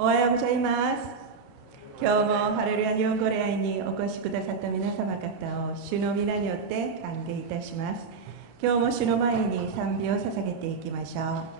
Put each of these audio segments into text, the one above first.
おはようございます。今日もハレルヤ日本語礼拝にお越しくださった皆様方を主の皆によって歓迎いたします。今日も主の前に賛美を捧げていきましょう。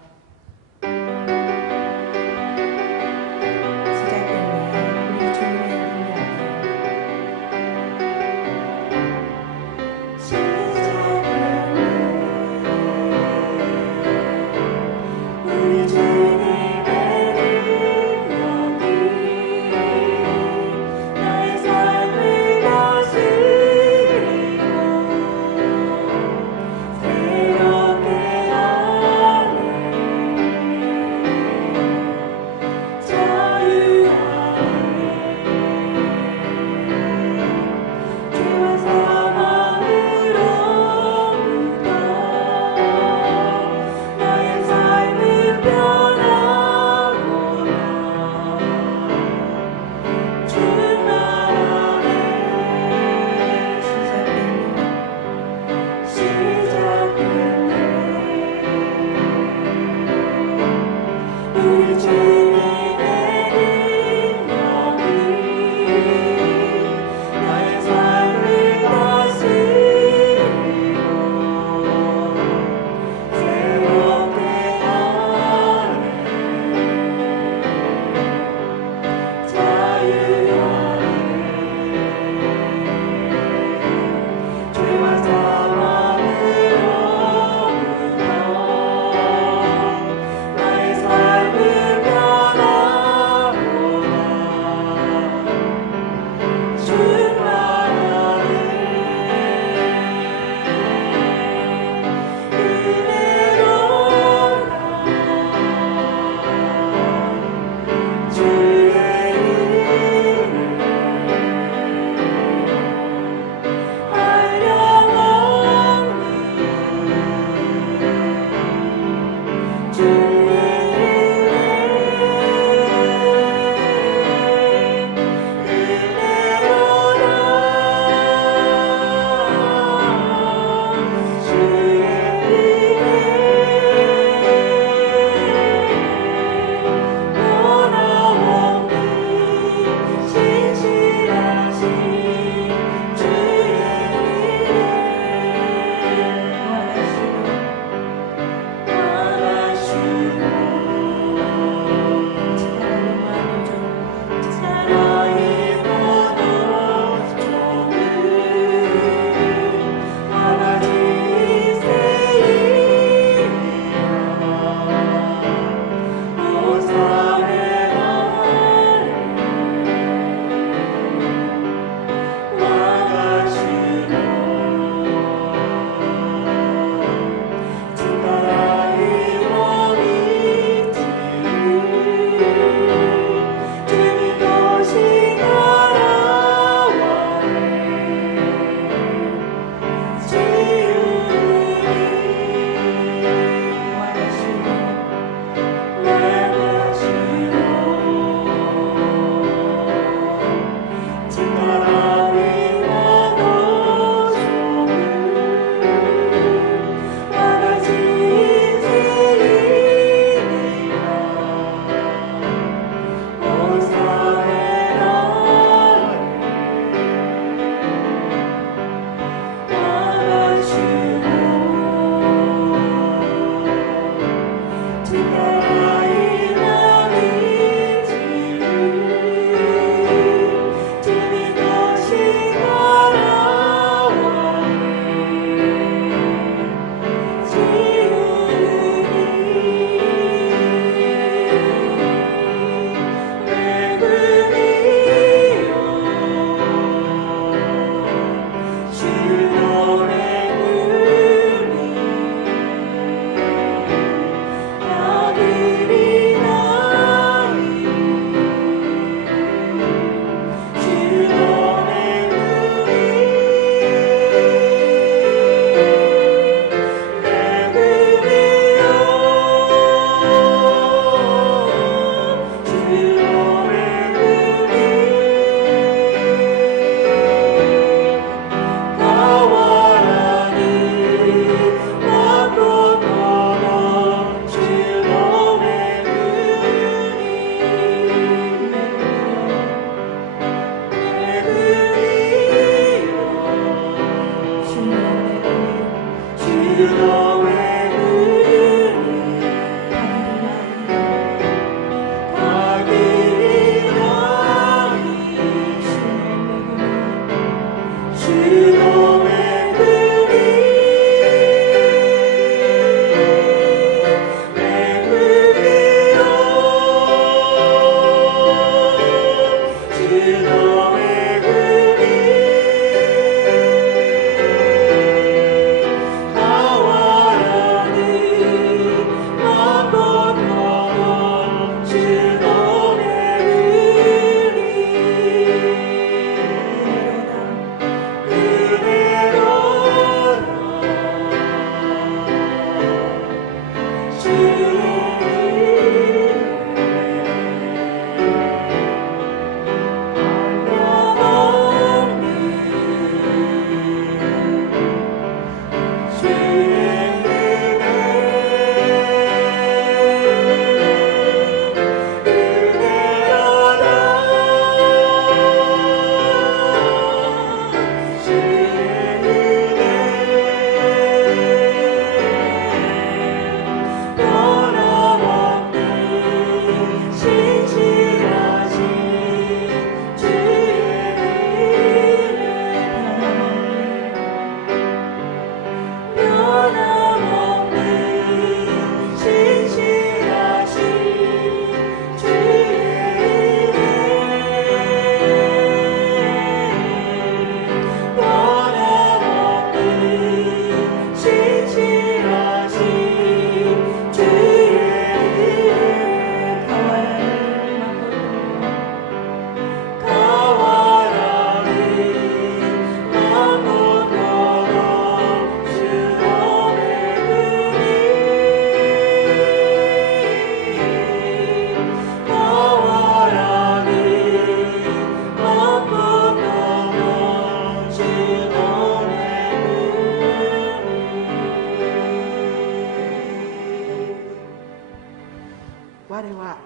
我は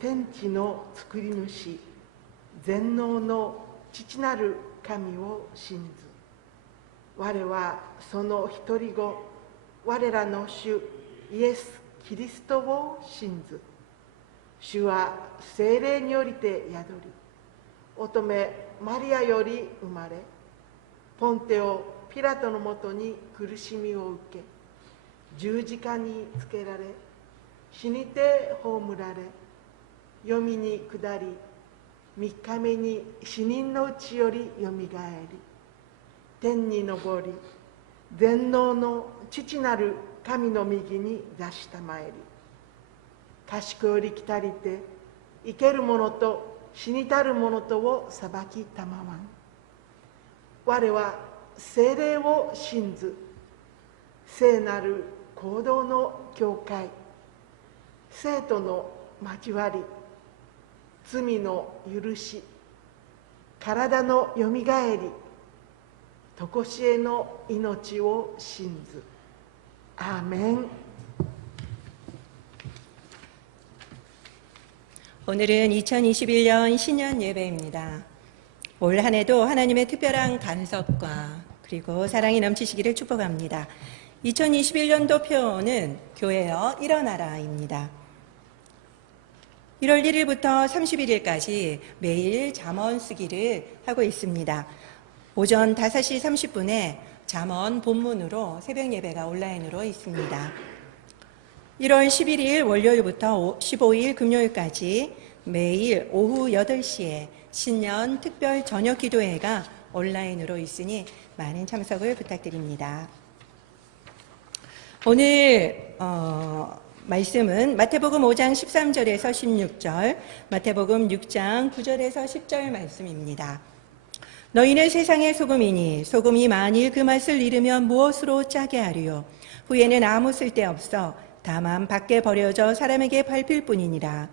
天地の作り主、全能の父なる神を信ず。我はその一人子、我らの主イエス・キリストを信ず。主は聖霊によりて宿り、乙女マリアより生まれ、ポンテオ・ピラトのもとに苦しみを受け、十字架につけられ、死にて葬られ、黄泉に下り、三日目に死人のうちよりよみがえり、天に昇り、全能の父なる神の右に座したまえり、賢より来たりて、生ける者と死にたる者とを裁きたまわん。我は聖霊を信ず、聖なる行動の教会、生徒の交わり、罪の許し、体のよみがえり、とこしえの命を信ず。アーメン。 오늘은 2021년 신년 예배입니다. 올 한 해도 하나님의 특별한 간섭과 그리고 사랑이 넘치시기를 축복합니다. 2021년도 표어는 교회여 일어나라입니다. 1월 1일부터 31일까지 매일 잠언 쓰기를 하고 있습니다. 오전 5시 30분에 잠언 본문으로 새벽 예배가 온라인으로 있습니다. 1월 11일 월요일부터 15일 금요일까지 매일 오후 8시에 신년 특별 저녁 기도회가 온라인으로 있으니 많은 참석을 부탁드립니다. 오늘 말씀은 마태복음 5장 13절에서 16절, 마태복음 6장 9절에서 10절 말씀입니다. 너희는 세상의 소금이니 소금이 만일 그 맛을 잃으면 무엇으로 짜게 하리요? 후에는 아무 쓸데없어 다만 밖에 버려져 사람에게 밟힐 뿐이니라.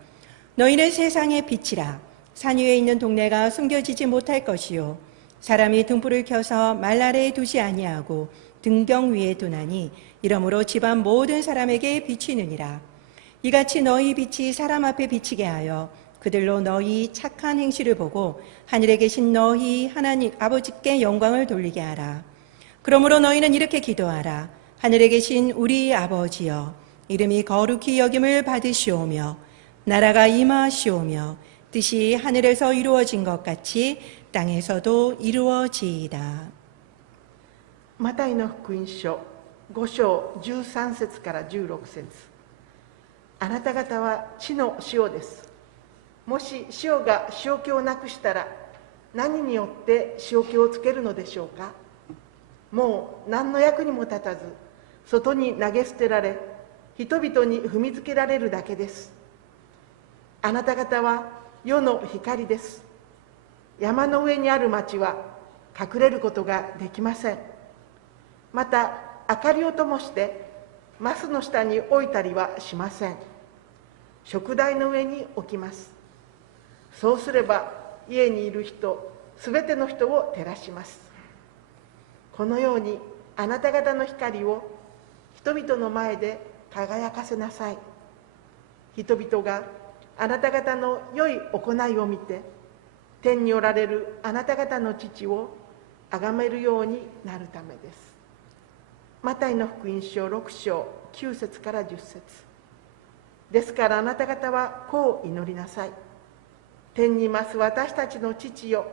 너희는 세상의 빛이라. 산 위에 있는 동네가 숨겨지지 못할 것이요. 사람이 등불을 켜서 말 아래에 두지 아니하고 등경 위에 두나니 이러므로 집안 모든 사람에게 비치느니라. 이같이 너희 빛이 사람 앞에 비치게 하여 그들로 너희 착한 행실을 보고 하늘에 계신 너희 하나님 아버지께 영광을 돌리게 하라. 그러므로 너희는 이렇게 기도하라. 하늘에 계신 우리 아버지여, 이름이 거룩히 여김을 받으시오며 나라가 임하시오며 뜻이 하늘에서 이루어진 것 같이 땅에서도 이루어지이다. マタイの福音書5章13節から16節。あなた方は地の塩です。もし塩が塩気をなくしたら何によって塩気をつけるのでしょうか。もう何の役にも立たず外に投げ捨てられ人々に踏みつけられるだけです。あなた方は世の光です。山の上にある町は隠れることができません。また明かりを灯してマスの下に置いたりはしません。燭台の上に置きます。そうすれば家にいる人すべての人を照らします。このようにあなた方の光を人々の前で輝かせなさい。人々があなた方の良い行いを見て天におられるあなた方の父を崇めるようになるためです。マタイの福音書6章9節から10節。ですからあなた方はこう祈りなさい。天にいます私たちの父よ、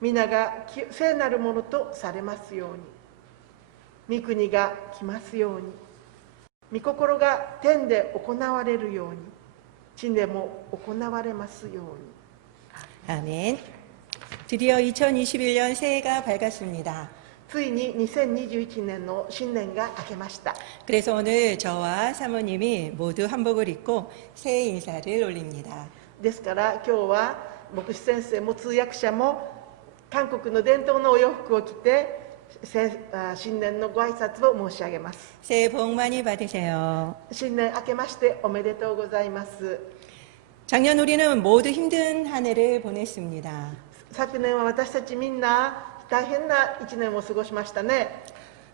皆が聖なるものとされますように。御国が来ますように。御心が天で行われるように、地でも行われますように。 아멘. 드디어 2021년 새해가 밝았습니다. ついに2021年の新年が明けました。 그래서 오늘 저와 사모님이 모두 한복을 입고 새해 인사를 올립니다. ですから今日は牧師先生も通訳者も韓国の伝統のお洋服を着て新年のご挨拶を申し上げます。 새해 복 많이 받으세요. 新年明けましておめでとうございます。 작년 우리는 모두 힘든 한 해를 보냈습니다. 昨年は私たちみんな大変な一年を過ごしましたね。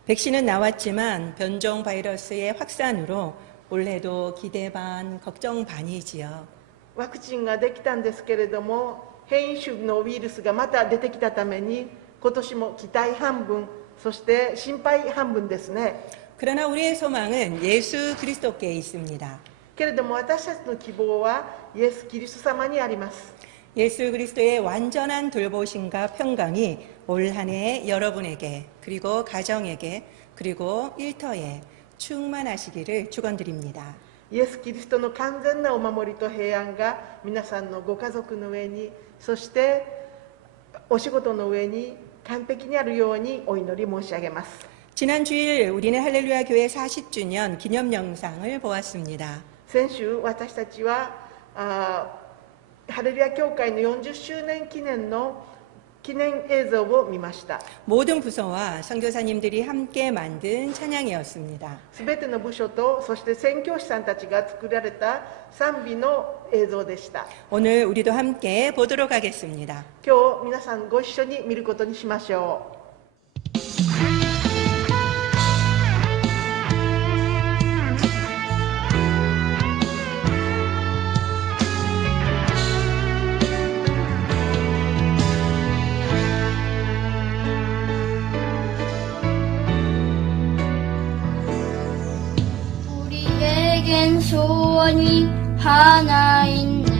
백신은 나왔지만 변종 바이러스의 확산으로 올해도 기대 반, 걱정 반이지요. ワクチンができたんですけれども、変異種のウイルスがまた出てきたために、今年も期待半分、そして心配半分ですね。 그러나 우리의 소망은 예수 그리스도께 있습니다. けれども私たちの希望はイエス・キリスト様にあります。 예수 그리스도의 완전한 돌보심과 평강이 올 한 해 여러분에게 그리고 가정에게 그리고 일터에 충만하시기를 축원드립니다. イエス・キリストの完全なお守りと平安が皆さんのご家族の上に、そしてお仕事の上に完璧にあるようにお祈り申し上げます。 지난 주일 우리는 할렐루야 교회 40주년 기념 영상을 보았습니다. 先週私たちはハレルヤ教会の40周年記念の記念映像を見ました。 모든 부서와 선교사님들이 함께 만든 찬양이었습니다. すべての部署とそして宣教師さんたちが作られた賛美の映像でした。 오늘 우리도 함께 보도록 하겠습니다. 今日皆さんご一緒に見ることにしましょう。 우리에겐 소원이 하나 있네.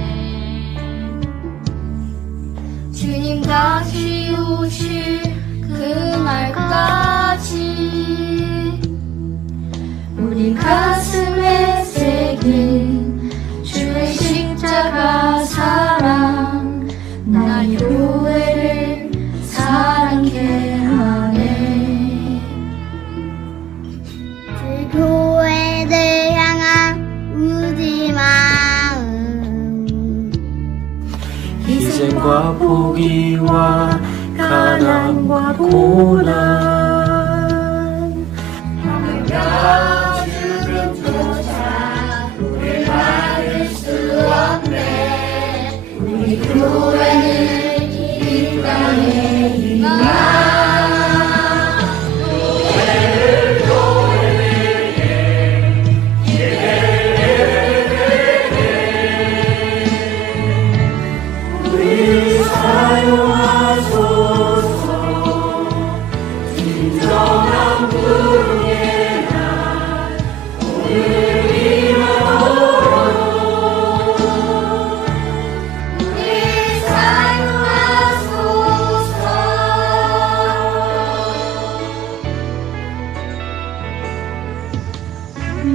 주님 다시 오실 그날까지 우리 가슴에 새긴 주의 십자가 사랑 나의 교회를 사랑케 하네. 그 교회를 향한 우리 마음 희생과 포기와 가난과 고난 죽음조차 우릴 막을 수 없네. 우리 교회는 이 땅의 희망.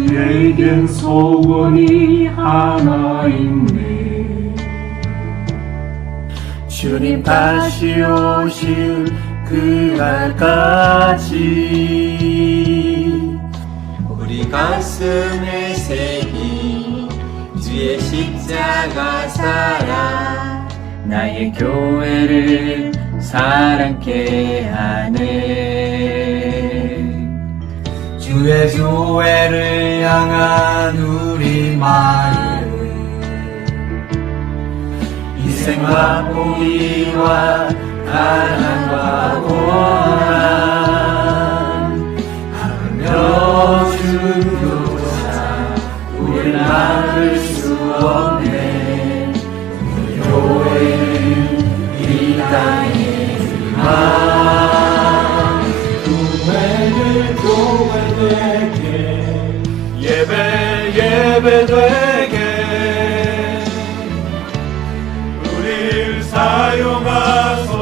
내겐 소원이 하나 있네. 주님 다시 오실 그날까지 우리 가슴에 새긴 주의 십자가 사랑 나의 교회를 사랑케 하네. 주의 교회를 향한 우리 마음 희생과 포기와 가난과 고난 하며 주조차 우릴 막을 수 없네. 우리 교회는 이 땅의 희망. 예배 되게 우릴 사용하소서.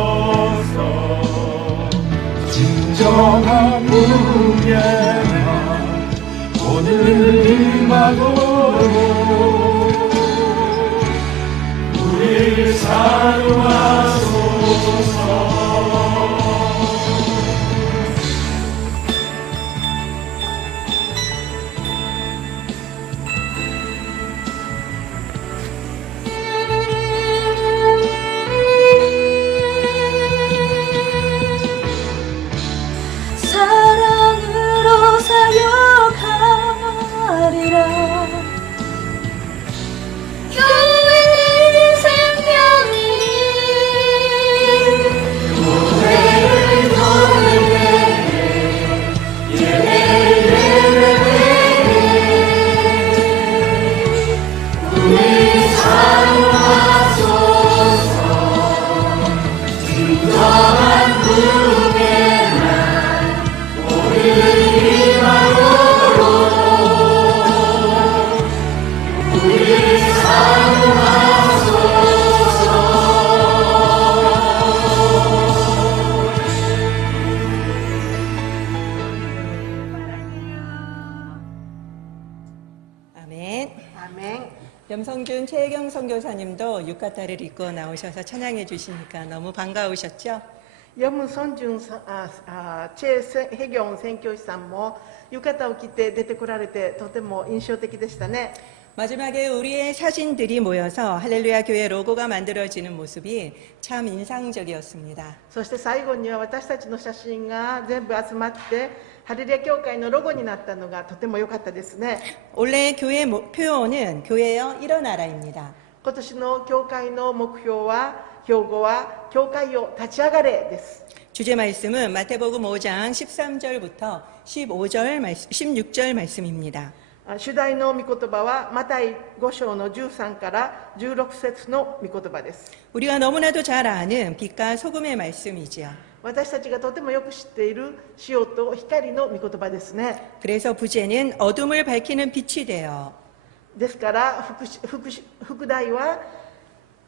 진정한 무게만 오늘 임하도록 우릴 사용하소서. 사랑으로 사역하리라. 아멘. 아멘. 염성준 최혜경 선교사님도 유카타를 입고 나오셔서 찬양해 주시니까 너무 반가우셨죠? 염尊順さチェ・ヘギョン宣教師さんも浴衣を着て出てこられてとても印象的でしたね。 마지막에 우리의 사진들이 모여서 할렐루야 교회 로고가 만들어지는 모습이 참 인상적이었습니다. そして最後には私たちの写真が全部集まってハレルヤ教会のロゴになったのがとても良かったですね。 원래 교회 표어는 교회여 일어나라입니다. 今年の教会の目標は標語は教会を立ち上がれです。 주제 말씀은 마태복음 5장 13절부터 16절 말씀입니다. 主題の御言葉はマタイ5章の13から16節の御言葉です。 우리가 너무나도 잘 아는 빛과 소금의 말씀이지요. 私たちがとてもよく知っている塩と光の御言葉ですね。 그래서 부제는 어둠을 밝히는 빛이 되어 ですから副題は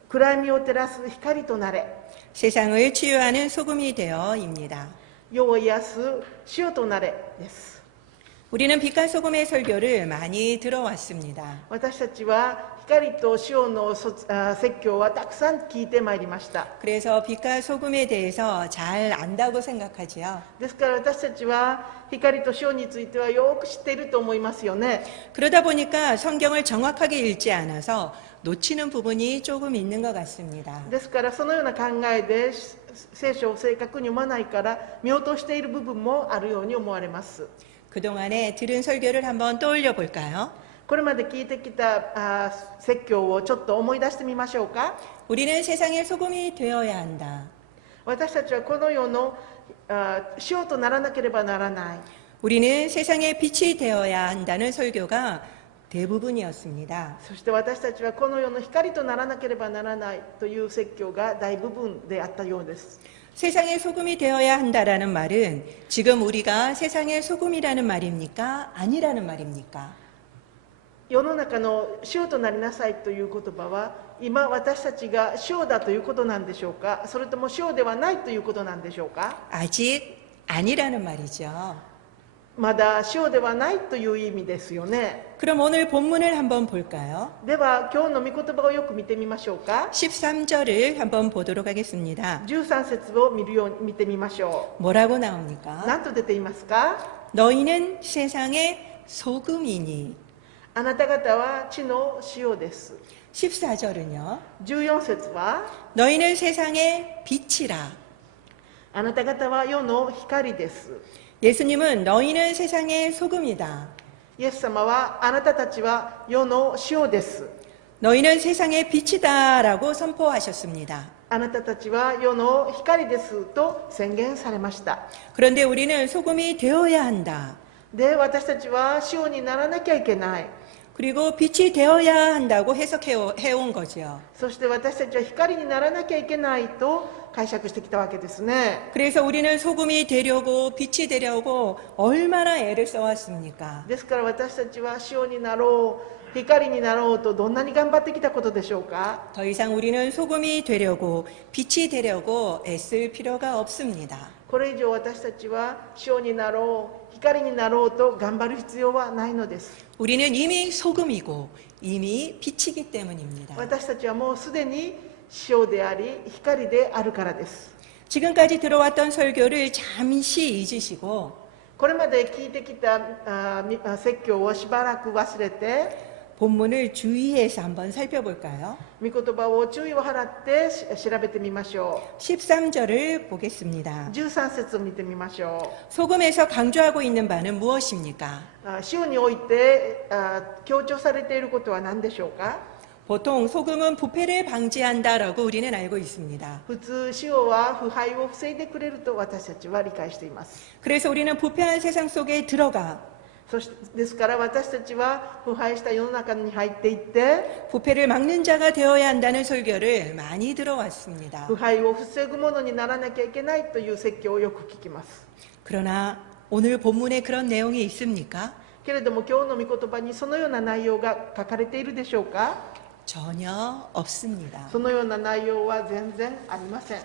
暗闇を照らす光となれ、 세상을 치유하는 소금이 되어입니다. 世を癒す塩となれです。 우리는 빛과 소금의 설교를 많이 들어왔습니다. 私たちは光と塩の説教はたくさん聞いてまいりました。 그래서 빛과 소금에 대해서 잘 안다고 생각하지요. ですから私たちは光と塩についてはよく知っていると思いますよね。 그러다 보니까 성경을 정확하게 읽지 않아서 놓치는 부분이 조금 있는 것 같습니다. ですからそのような考えで聖書を正確に読まないから見落としている部分もあるように思われます。 그동안에 들은 설교를 한번 떠올려 볼까요? これまで聞いてきた説教をちょっと思い出してみましょうか。 우리는 세상의 소금이 되어야 한다. 私たちはこの世の塩とならなければならない。 우리는 세상의 빛이 되어야 한다는 설교가 대부분이었습니다. そして私たちはこの世の光とならなければならないという説教が大部分であったようです。 세상의 소금이 되어야 한다라는 말은 지금 우리가 세상의 소금이라는 말입니까? 아니라는 말입니까? 世の中の塩となりなさいという言葉は今私たちが塩だということなんでしょうか、それとも塩ではないということなんでしょうか。 아직 아니라는 말이죠. まだ塩ではないという意味ですよね。 그럼 오늘 본문을 한번 볼까요? では今日の御言葉をよく見てみましょうか。 13절을 한번 보도록 하겠습니다. 13節を見てみましょ 뭐라고 う。 나옵니까? 何と出ていますか。 너희는 세상의 소금이니. あなた方は地の塩です。 14절은요. 14節は 너희는 세상의 빛이라. あなた方は世の光です。 예수님은 너희는 세상의 소금이다. イエス様はあなたたちは世の塩です。 너희는 세상의 빛이다라고 선포하셨습니다. あなたたちは世の光ですと宣言されました。 그런데 우리는 소금이 되어야 한다. で、私たちは塩にならなきゃいけない。 그리고 빛이 되어야 한다고 해석해온 거죠. そして私たちは光にならなきゃいけないと解釈してきたわけですね。 그래서 우리는 소금이 되려고 빛이 되려고 얼마나 애를 써왔습니까? ですから私たちは塩になろう、光になろうとどんなに頑張ってきたことでしょうか。 더 이상 우리는 소금이 되려고 빛이 되려고 애쓸 필요가 없습니다. これ以上私たちは塩になろう、光になろうと頑張る必要はないのです。 우리는 이미 소금이고 이미 빛이기 때문입니다. 私たちはもうすでに塩であり光であるからです。 지금까지 들어왔던 설교를 잠시 잊으시고 これまで聞いてきた説教をしばらく忘れて 본문을 주의해서 한번 살펴볼까요? 御言葉を注意を払って調べてみましょ 13절을 보겠습니다. う。13節を見てみましょ 소금에서 강조하고 있는 바는 무엇입니까? う。塩において強調されていることは何でしょうか。 보통 소금은 부패를 방지한다라고 우리는 알고 있습니다. 普通塩は腐敗を防いでくれると私たちは理解しています。 그래서 우리는 부패한 세상 속에 들어가 そしてですから私たちは腐敗した世の中に入っていって 부패를 막는 자가 되어야 한다는 설교를 많이 들어왔습니다. 腐敗を防ぐものにならなきゃいけないという説教をよく聞きます。 그러나 오늘 본문에 그런 내용이 있습니까? けれども今日の御言葉にそのような内容が書かれているでしょうか。 전혀 없습니다. そのような内容は全然ありません。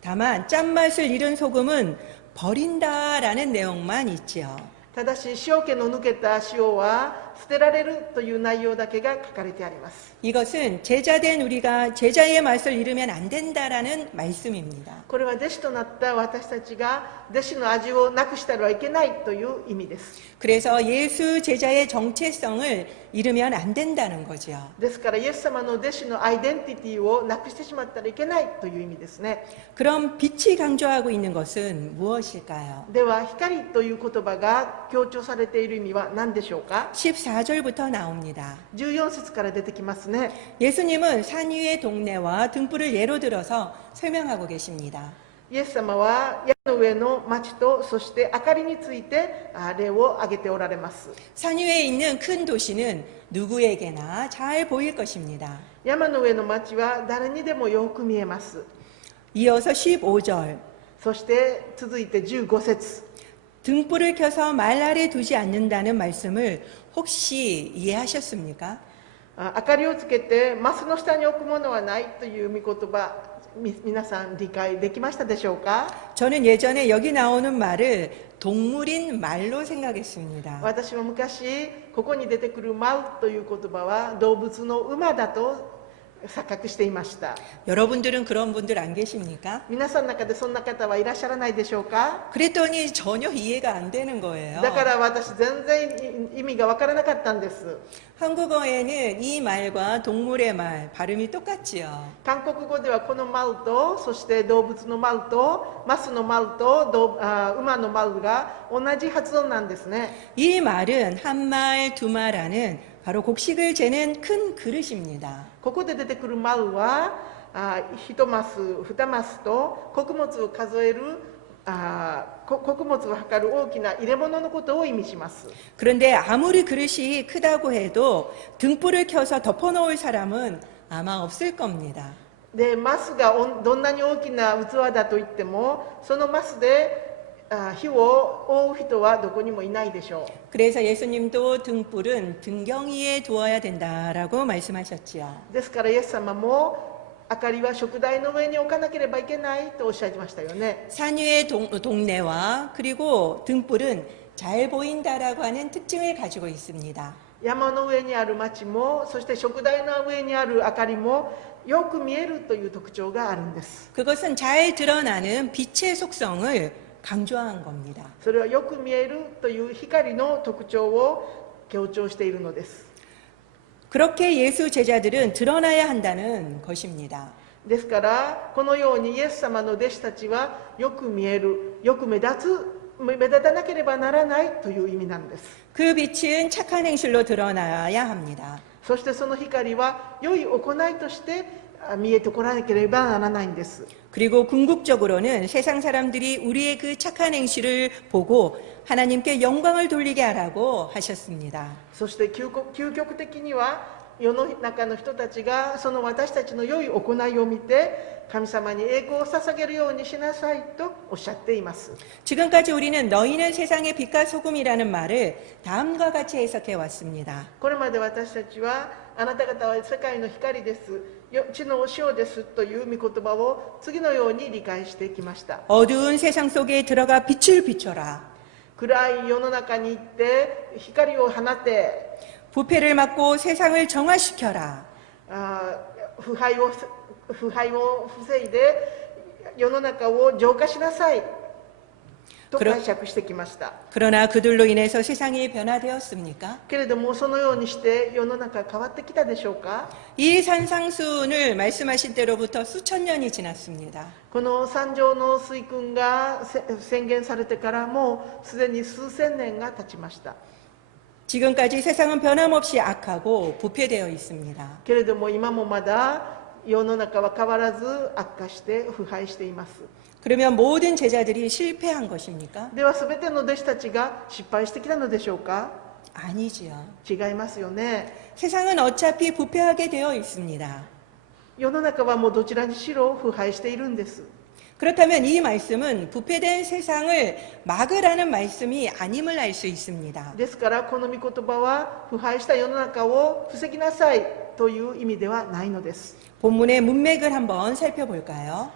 다만 짠맛을 잃은 소금은 버린다라는 내용만 있지요. ただし塩気の抜けた塩は捨てられるという内容だけが書かれてあります。 이것은 제자된 우리가 제자의 맛을 잃으면 안 된다라는 말씀입니다. これは弟子となった私たちが弟子の味をなくしたらいけないという意味です。 그래서 예수 제자의 정체성을 잃으면 안 된다는 거죠. ですからイエス様の弟子のアイデンティティをなくしてしまったらいけないという意味ですね。 그럼 빛이 강조하고 있는 것은 무엇일까요? では光という言葉が強調されている意味は何でしょうか。 14절부터 나옵니다. 14節から出てきますね。 예수님은 산 위의 동네와 등불을 예로 들어서 설명하고 계십니다. イエス様は山の上の町とそして明かりについて例を挙げておられます。 산 위에 있는 큰 도시는 누구에게나 잘 보일 것입니다. 山の上の町は誰にでもよく見えます。 이어서 15절. そして続いて15節 등불을 켜서 말 아래 두지 않는다는 말씀을 혹시 이해하셨습니까? 明かりをつけてマスの下に置くものはないという御言葉、皆さん理解できましたでしょうか。 저는 예전에 여기 나오는 말을 동물인 말로 생각했습니다. 私は昔ここに出てくるマウという言葉は動物の馬だと錯覚していました。 여러분들은 그런 분들 안 계십니까? 皆さんの中でそんな方はいらっしゃらないでしょうか。 그랬더니 전혀 이해가 안 되는 거예요. だから私全然意味がわからなかったんです。 한국어에는 이 말과 동물의 말 발음이 똑같지요. 韓国語ではこのマウとそして動物のマウとマスのマウと馬のマウが同じ発音なんですね。 이 말은 한 말, 두 말하는 바로 곡식을 재는 큰 그릇입니다. ここで出てくるマウは1マス2マスと穀物を数える穀物を測る大きな入れ物のことを意味します。 그런데 아무리 그릇이 크다고 해도 등불을 켜서 덮어놓을 사람은 아마 없을 겁니다. でマスがどんなに大きな器だといってもそのマスで火を覆う人はどこにもいないでしょう。 그래서 예수님도 등불은 등경위에 두어야 된다라고 말씀하셨지요. ですからイエス様も明かりは食台の上に置かなければいけないとおっしゃいましたよね。 산 위의 동네와 그리고 등불은 잘 보인다라고 하는 특징을 가지고 있습니다. 山の上にある町もそして食台の上にある明かりもよく見えるという特徴があるんです。 그것은 잘 드러나는 빛의 속성을 강조한 겁니다. それはよく見えるという光の特徴を強調しているのです。 그렇게 예수 제자들은 드러나야 한다는 것입니다. ですからこのようにイエス様の弟子たちはよく見える、よく目立たなければならないという意味なんです。 그 빛은 착한 행실로 드러나야 합니다. そしてその光は良い行いとして見えてこらなければならないんです。 그리고 궁극적으로는 세상 사람들이 우리의 그 착한 행실을 보고 하나님께 영광을 돌리게 하라고 하셨습니다. そして究極的には世の中の人たちがその私たちの良い行いを見て神様に栄光を捧げるようにしなさいとおっしゃっています。 지금까지 우리는 너희는 세상의 빛과 소금이라는 말을 다음과 같이 해석해 왔습니다. これまで私たちはあなた方は世界の光です、地のお塩ですという御言葉を次のように理解してきました。 어두운 세상 속에 들어가 빛을 비춰라. 暗い世の中に行って光を放て、 부패를 막고 세상을 정화시켜라. 腐敗を防いで世の中を浄化しなさいと解釈してきました。 그러나 그들로 인해서 세상이 변화되었습니까? けれどもそのようにして世の中変わってきたでしょうか。 이 산상수훈을 말씀하신 때로부터 수천 년이 지났습니다. この三条の水訓が宣言されてからもうすでに数千年が経ちました。 지금까지 세상은 변함없이 악하고 부패되어 있습니다. けれども今もまだ世の中は変わらず悪化して腐敗しています。 그러면 모든 제자들이 실패한 것입니까? では全ての弟子たちが失敗してきたのでしょうか。 아니지요. 違いますよね。 세상은 어차피 부패하게 되어 있습니다. 世の中はもうどちらにしろ腐敗しているんです。 그렇다면 이 말씀은 부패된 세상을 막으라는 말씀이 아님을 알 수 있습니다. ですからこの御言葉は腐敗した世の中を防ぎなさいという意味ではないのです。 본문의 문맥을 한번 살펴볼까요?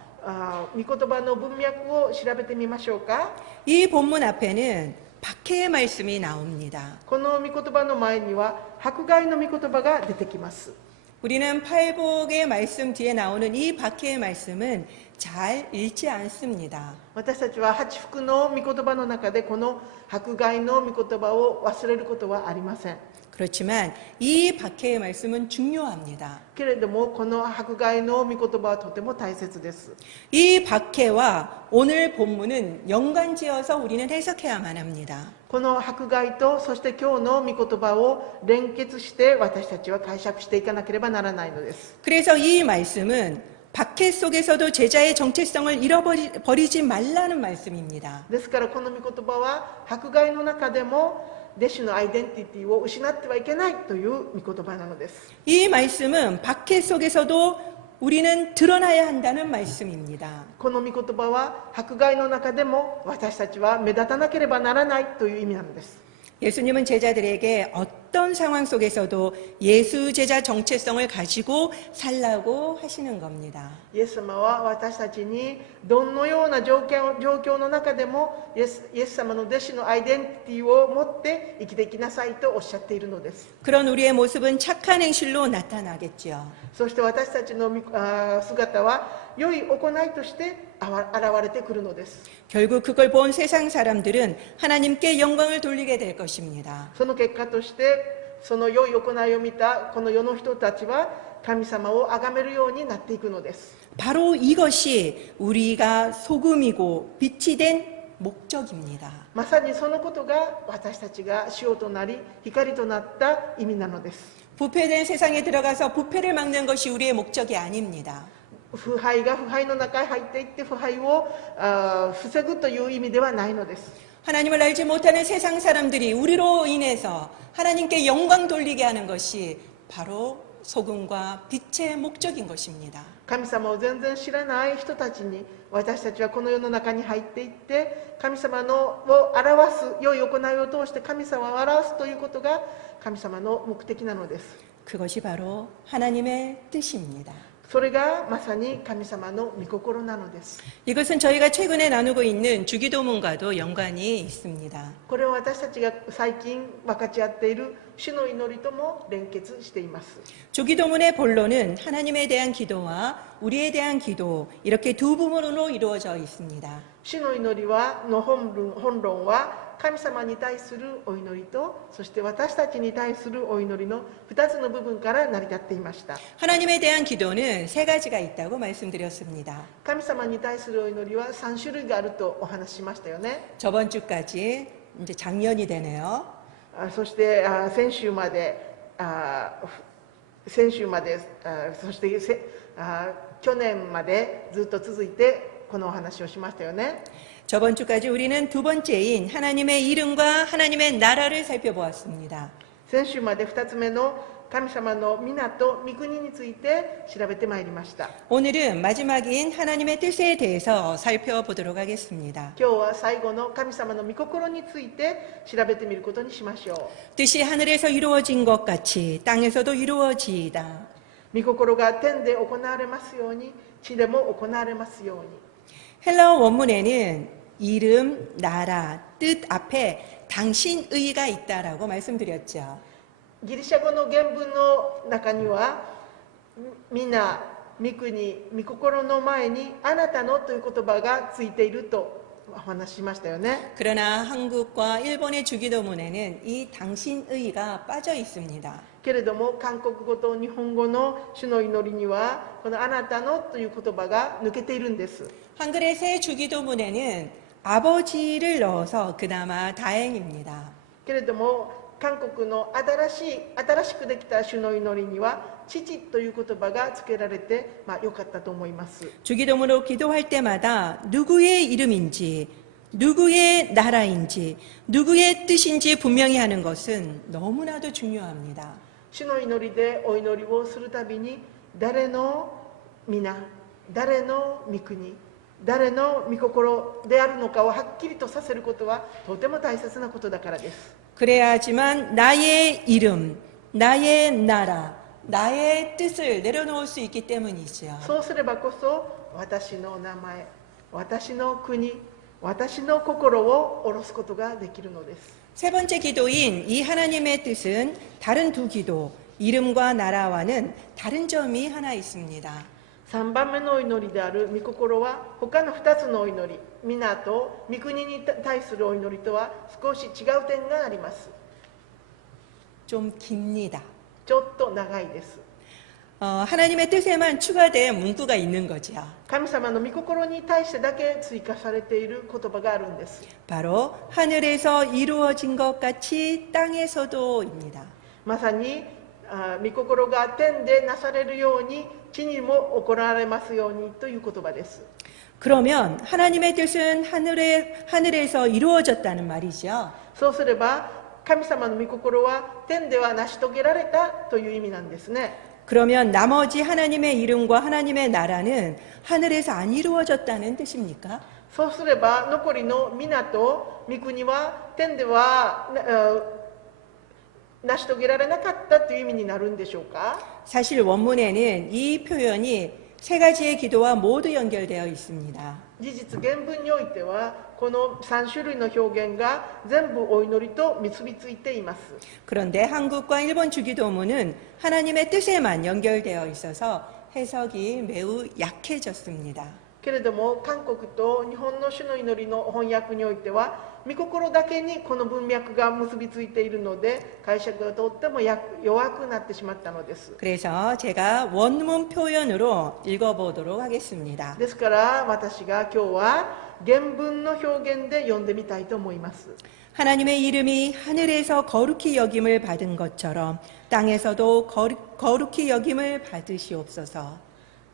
御言葉の文脈を調べてみましょうか。 이 본문 앞에는 박해의 말씀이 나옵니다. この御言葉の前には迫害の御言葉が出てきます。 우리는 팔복의 말씀 뒤에 나오는 이 박해의 말씀은 잘 읽지 않습니다. 私たちは八福の御言葉の中でこの迫害の御言葉を忘れることはありません。 그렇지만 이 박해의 말씀은 중요합니다. けれどもこの迫害の御言葉はとても大切です。 이 박해와 오늘 본문은 연관지어서 우리는 해석해야만 합니다. この迫害とそして今日の御言葉を連結して私たちは解釈していかなければならないのです。 그래서 이 말씀은 박해 속에서도 제자의 정체성을 잃어버리지 말라는 말씀입니다. ですからこの御言葉は迫害の中でも弟子のアイデンティティを失ってはいけないという御言葉なのです。 이 말씀은 박해 속에서도 우리는 드러나야 한다는 말씀입니다. この御言葉は迫害の中でも私たちは目立たなければならないという意味なのです。 예수님은 제자들에게 어떤 상황 속에서도 예수 제자 정체성을 가지고 살라고 하시는 겁니다. イエス様は私たちにどのような状況の中でもイエス様の弟子のアイデンティティを持って生きていきなさいとおっしゃっているのです。 그런 우리의 모습은 착한 행실로 나타나겠죠. そして私たちの姿は良い行いとして現れてくるのです。 결국 그걸 본 세상 사람들은 하나님께 영광을 돌리게 될 것입니다. その結果としてその良い行いを見たこの世の人たちは神様を崇めるようになっていくのです。 바로 이것이 우리가 소금이고 빛이 된 목적입니다. まさにそのことが私たちが塩となり光となった意味なのです。 부패된 세상에 들어가서 부패를 막는 것이 우리의 목적이 아닙니다. 腐敗が腐敗の中へ入っていって腐敗を防ぐという意味ではないのです。 하나님을 알지 못하는 세상 사람들이 우리로 인해서 하나님께 영광 돌리게 하는 것이 바로 소금과 빛의 목적인 것입니다. 神様を全然知らない人たちに私たちはこの世の中に入っていって神様を表す良い行いを通して神様を表すということが神様の目的なのです。 그것이 바로 하나님의 뜻입니다. それがまさに神様の御心なのです。 이것은 저희가 최근에 나누고 있는 주기도문과도 연관이 있습니다. これは私たちが最近分かち合っている主の祈りとも連結しています。 주기도문의 본론은 하나님에 대한 기도와 우리에 대한 기도 이렇게 두 부분으로 이루어져 있습니다. 主の祈りの本論は神様に対するお祈りとそして私たちに対するお祈りの2つの部分から成り立っていました。 하나님에 대한 기도는 세 가지가 있다고 말씀드렸습니다. 神様に対するお祈りは3種類があるとお話ししましたよね。 저번 주까지 이제 작년이 되네요. そして先週までそして去年までずっと続いてこのお話をしましたよね。 저번 주까지 우리는 두 번째인 하나님의 이름과 하나님의 나라를 살펴보았습니다. 先週まで2つ目の神様の皆と御国について調べてまいりました。 오늘은 마지막인 하나님의 뜻에 대해서 살펴보도록 하겠습니다. 今日は最後の神様の御心について調べてみることにしましょ 뜻이 하늘에서 이루어진 것 같이 땅에서도 이루어지이다. う。御心が天で行われますように地でも行われますように。 헬라어 원문에는 이름, 나라, 뜻 앞에 당신의가 있다라고 말씀드렸죠. ギリシャ語の原文の中には皆、御国、御心の前にあなたのという言葉がついているとお話ししましたよね。 그러나 한국과 일본의 주기도문에는 이 당신의가 빠져 있습니다. けれども韓国語と日本語の主の祈りにはこのあなたのという言葉が抜けているんです。 한글의 새 주기도문에는 아버지를 넣어서 그나마 다행입니다. けれども韓国の新しくできた主の祈りには父という言葉が付けられて良かったと思います。 주기도문으로 기도할 때마다 누구의 이름인지 누구의 나라인지 누구의 뜻인지 분명히 하는 것은 너무나도 중요합니다. 主の祈りでお祈りをするたびに誰の皆、誰の御国、誰の御心であるのかをはっきりとさせることはとても大切なことだからです。 그래야지만 나의 이름, 나의 나라, 나의 뜻을 내려놓을 수 있기 때문이죠. そうすればこそ私の名前、私の国、私の心を下ろすことができるのです。 세 번째 기도인 이 하나님의 뜻은 다른 두 기도, 이름과 나라와는 다른 점이 하나 있습니다. 3番目のお祈りである御心は他の2つのお祈り、皆と御国に対するお祈りとは少し違う点があります。 좀 깁니다. ちょっと長いです。 하나님의 뜻에만 추가된 문구가 있는 거죠. 神様の御心に対してだけ追加されている言葉があるんです。 바로 하늘에서 이루어진 것 같이 땅에서도입니다. まさに御心が天でなされるように地にも行われますようにという言葉です。 그러면 하나님의 뜻은 하늘에서 이루어졌다는 말이죠. そうすれば神様の御心は天では成し遂げられたという意味なんですね。 그러면 나머지 하나님의 이름과 하나님의 나라는 하늘에서 안 이루어졌다는 뜻입니까? そうすれば残りの皆と御国は天では成し遂げられなかったという意味になるんでしょうか？ 사실 원문에는 이 표현이 세 가지의 기도와 모두 연결되어 있습니다. 事実原文においてはこの3種類の表現が全部お祈りと結びついています。 그런데 한국과 일본 주기도문은 하나님의 뜻에만 연결되어 있어서 해석이 매우 약해졌습니다. けれども韓国と日本の主の祈りの翻訳においては御心だけにこの文脈が結びついているので解釈がとっても弱くなってしまったのです。 그래서 제가 원문 표현으로 읽어보도록 하겠습니다. ですから私が今日は原文の表現で読んでみたいと思います。 하나님의 이름이 하늘에서 거룩히 여김을 받은 것처럼 땅에서도 거룩히 여김을 받으시옵소서.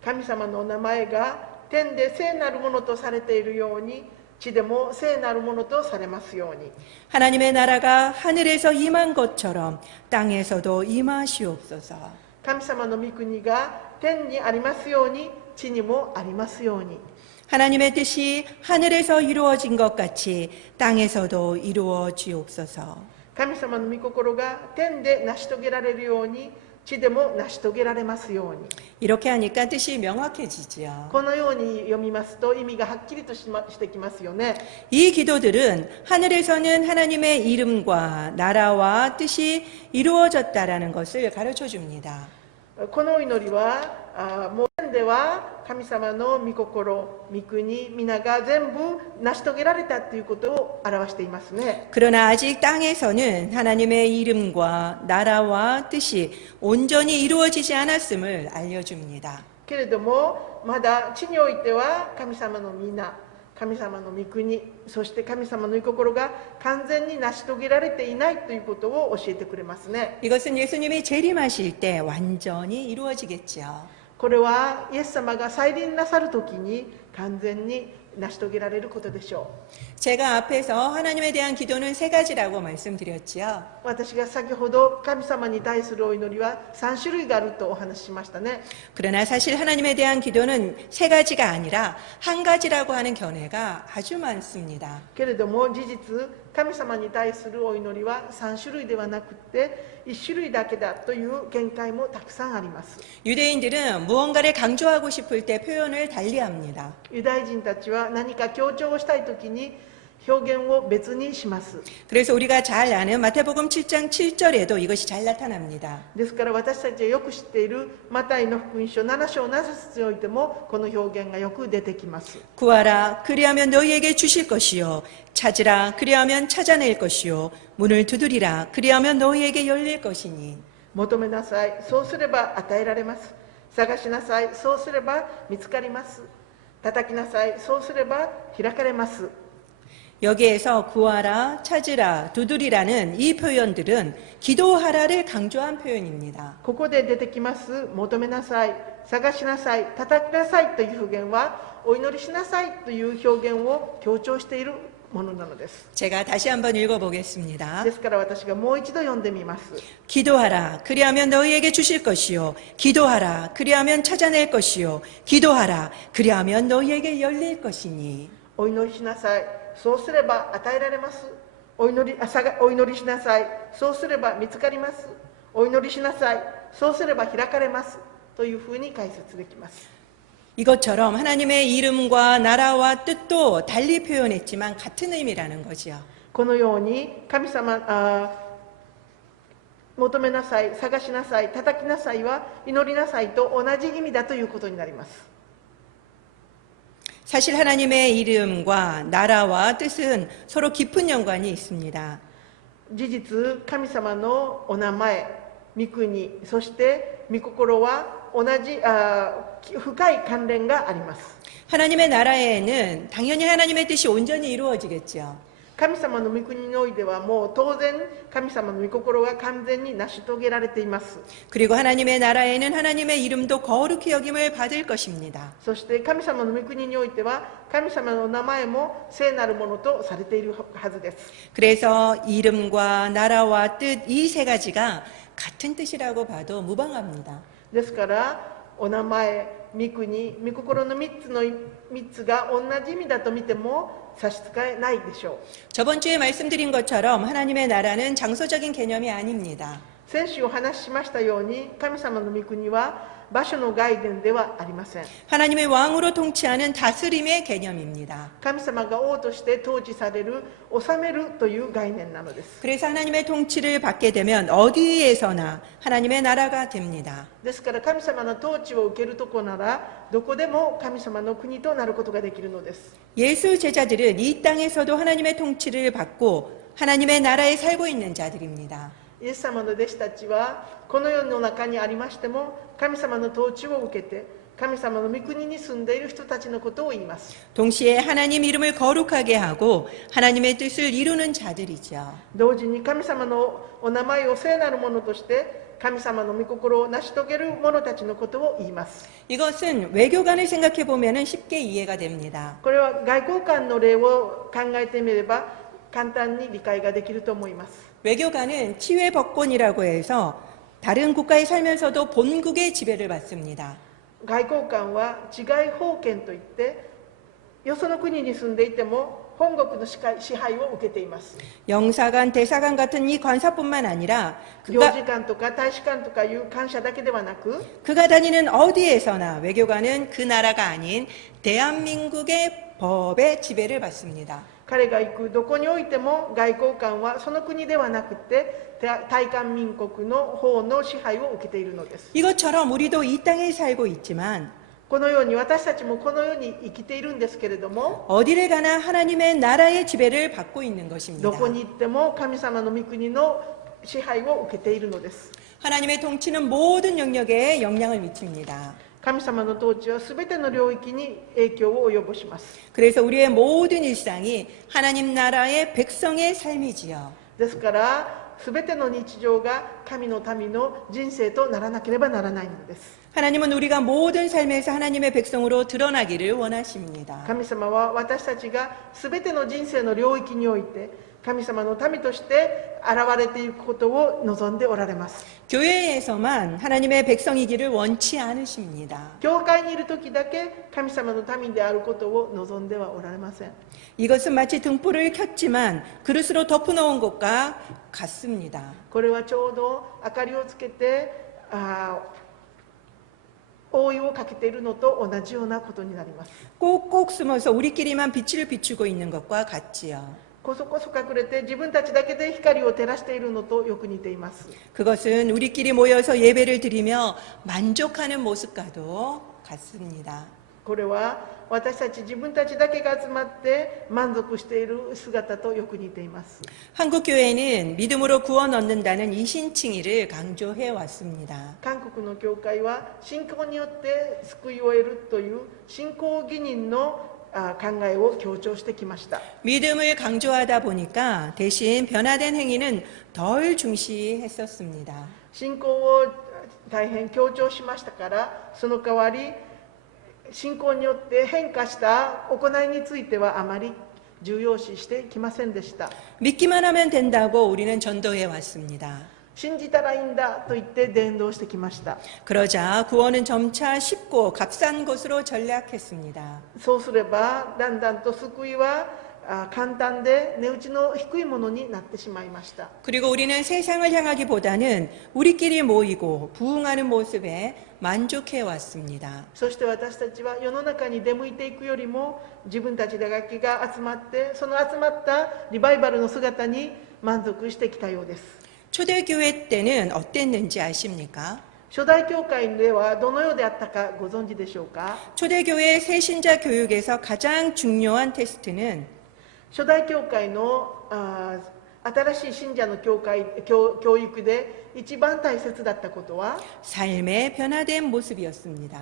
神様のお名前が天で聖なるものとされているように地でも聖なるものとされますように 하나님의 나라가 하늘에서 임한 것처럼 땅에서도 임하시옵소서. 神様の御国が天にありますように地にもありますように 하나님의 뜻이 하늘에서 이루어진 것 같이 땅에서도 이루어지옵소서. 神様の御心が天で成し遂げられるように地でも成し遂げられますように 이렇게 하니까 뜻이 명확해지죠. このように読みますと意味がはっきりとしてきますよね。 이 기도들은 하늘에서는 하나님의 이름과 나라와 뜻이 이루어졌다라는 것을 가르쳐 줍니다. この祈りはもう天では神様の御心、御国、皆が全部成し遂げられたということを表していますね。 그러나 아직 땅에서는 하나님의 이름과 나라와 뜻이 온전히 이루어지지 않았음을 알려줍니다. けれどもまだ地においては神様の皆、神様の御国、そして神様の御心が完全に成し遂げられていないということを教えてくれますね。 이것은 예수님이 재림하실 때 완전히 이루어지겠죠. これはイエス様が再臨なさるときに完全に成し遂げられることでしょう。 제가 앞에서 하나님에 대한 기도는 세 가지라고 말씀드렸지요. 私が先ほど神様に対するお祈りは3種類があるとお話ししましたね。 그러나 사실 하나님에 대한 기도는 세 가지가 아니라 한 가지라고 하는 견해가 아주 많습니다. けれども事実神様に対するお祈りは3種類ではなくて1種類だけだという見解もたくさんあります。 유대인들은 무언가를 강조하고 싶을 때 표현을 달리합니다. ユダヤ人たちは何か強調をしたいときに表現を別にします。 그래서 우리가 잘 아는 마태복음 7장 7절에도 이것이 잘 나타납니다. ですから私たちがよく知っているマタイの福音書7章7節においてもこの表現がよく出てきます。 구하라 그리하면 너희에게 주실 것이요 찾으라 그리하면 찾아낼 것이요 문을 두드리라 그리하면 너희에게 열릴 것이니 求めなさい、そうすれば与えられます。探しなさい、そうすれば見つかります。叩きなさい、そうすれば開かれます。 여기에서 구하라, 찾으라, 두드리라는 이 표현들은 기도하라를 강조한 표현입니다. ここで出てきます求めなさい、探しなさい、叩きなさいという表現はお祈りしなさいという表現を強調しているものなのです。 제가 다시 한번 읽어보겠습니다. ですから私がもう一度読んでみます。 기도하라, 그리하면 너희에게 주실 것이요. 기도하라, 그리하면 찾아낼 것이요. 기도하라, 그리하면 너희에게 열릴 것이니. お祈りしなさい、そうすれば与えられます。お祈りしなさい、そうすれば見つかります。お祈りしなさい、そうすれば開かれます。というふうに解説できます。 이것처럼 하나님의 이름과 나라와 뜻도 달리 표현했지만 같은 의미라는 거지요. このように神様求めなさい、探しなさい、叩きなさいは祈りなさいと同じ意味だということになります。 사실 하나님의 이름과 나라와 뜻은 서로 깊은 연관이 있습니다. 事実、神様のお名前、御国、そして御心は同じ深い関連があります。 하나님의 나라에는 당연히 하나님의 뜻이 온전히 이루어지겠죠. 神様の御国においてはもう当然神様の御心が完全に成し遂げられています。 그리고 하나님의 나라에는 하나님의 이름도 거룩히 여김을 받을 것입니다. そして神様の御国においては神様の名前も聖なるものとされているはずです。 그래서 이름과 나라와 뜻 이 세 가지가 같은 뜻이라고 봐도 무방합니다. ですからお名前、御国、御心の3つが同じ意味だと見ても差し支えないでしょう。 저번 주에 말씀드린 것처럼 하나님의 나라는 장소적인 개념이 아닙니다. 先週お話ししましたように神様の御国は場所の概念ではありません。 하나님의 왕으로 통치하는 다스림의 개념입니다. 神様が王として統治される、治めるという概念なのです。 그래서 하나님의 통치를 받게 되면 어디에서나 하나님의 나라가 됩니다. ですから神様の統治を受けるとこならどこでも神様の国となることができるのです。 예수 제자들은 이 땅에서도 하나님의 통치를 받고 하나님의 나라에 살고 있는 자들입니다. イエス様の弟子たちはこの世の中にありましても神様の統治を受けて神様の御国に住んでいる人たちのことを言います。 동시에 하나님 이름을 거룩하게 하고 하나님의 뜻을 이루는 자들이죠. 同時に神様のお名前を聖なるものとして神様の御心を成し遂げる者たちのことを言います。 이것은 외교관을 생각해 보면 쉽게 이해가 됩니다. これは外交官の例を考えてみれば簡単に理解ができると思います。 외교관은 치외법권이라고 해서 다른 국가에 살면서도 본국의 지배를 받습니다. 外交官は治外法権といってよその国に住んでいても本国の支配を受けています。 영사관, 대사관 같은 이 관사뿐만 아니라 領事館とか大使館とかいう官舎だけではなく 그가 다니는 어디에서나 외교관은 그 나라가 아닌 대한민국의 법의 지배를 받습니다. 彼が行くどこにおいても外交官はその国ではなくて大韓民国の法の支配を受けているのです。 이것처럼 우리도 이 땅에 살고 있지만 このように私たちもこの世に生きているんですけれども 어디를 가나 하나님의 나라의 지배를 받고 있는 것입니다. どこに行っても神様の御国の支配を受けているのです。 하나님의 통치는 모든 영역에 영향을 미칩니다. 神様の統治はすべての領域に影響を及ぼします。 그래서 우리의 모든 일상이 하나님 나라의 백성의 삶이지요. ですからすべての日常が神の民の人生とならなければならないのです。 하나님은 우리가 모든 삶에서 하나님의 백성으로 드러나기를 원하십니다. 神様は私たちがすべての人生の領域において神様の民として現れていくことを望んでおられます。 교회에서만 하나님의 백성이기를 원치 않으십니다. 教会にいる時だけ神様の民であることを望んではおられません。 이것은 마치 등불을 켰지만 그릇으로 덮어놓은 것과 같습니다. これはちょうど明かりをつけて覆いをかけているのと同じようなことになります。 꼭꼭 숨어서 우리끼리만 빛을 비추고 있는 것과 같지요. こそこそ隠れて自分たちだけで光を照らしているのとよく似ています。 그것은 우리끼리 모여서 예배를 드리며 만족하는 모습과도 같습니다. これは私たち自分たちだけが集まって満足している姿とよく似ています。 한국 교회는 믿음으로 구원 얻는다는 이신칭의를 강조해 왔습니다. 韓国の教会は信仰によって救いを得るという信仰義人の考えを強調してきました。 믿음을 강조하다 보니까 대신 변화된 행위는 덜 중시했었습니다. 信仰を大変強調しましたからその代わり信仰によって変化した行いについてはあまり重要視してきませんでした。 믿기만 하면 된다고 우리는 전도해 왔습니다. 信じたらいいんだと言って伝道してきました。 그러자 구원은 점차 쉽고 값싼 것으로 전락했습니다. そうすればだんだんと救いは簡単で値打ちの低いものになってしまいました。 그리고 우리는 세상을 향하기보다는 우리끼리 모이고 부흥하는 모습에 만족해 왔습니다. そして私たちは世の中に出向いていくよりも自分たちだけが集まってその集まったリバイバルの姿に満足してきたようです。 초대교회 때는 어땠는지 아십니까? 初代教会ではどのようであったかご存知でしょうか。 초대교회 새신자 교육에서 가장 중요한 테스트는 初代教会の新しい信者の教育で一番大切だったことは 삶의 변화된 모습이었습니다.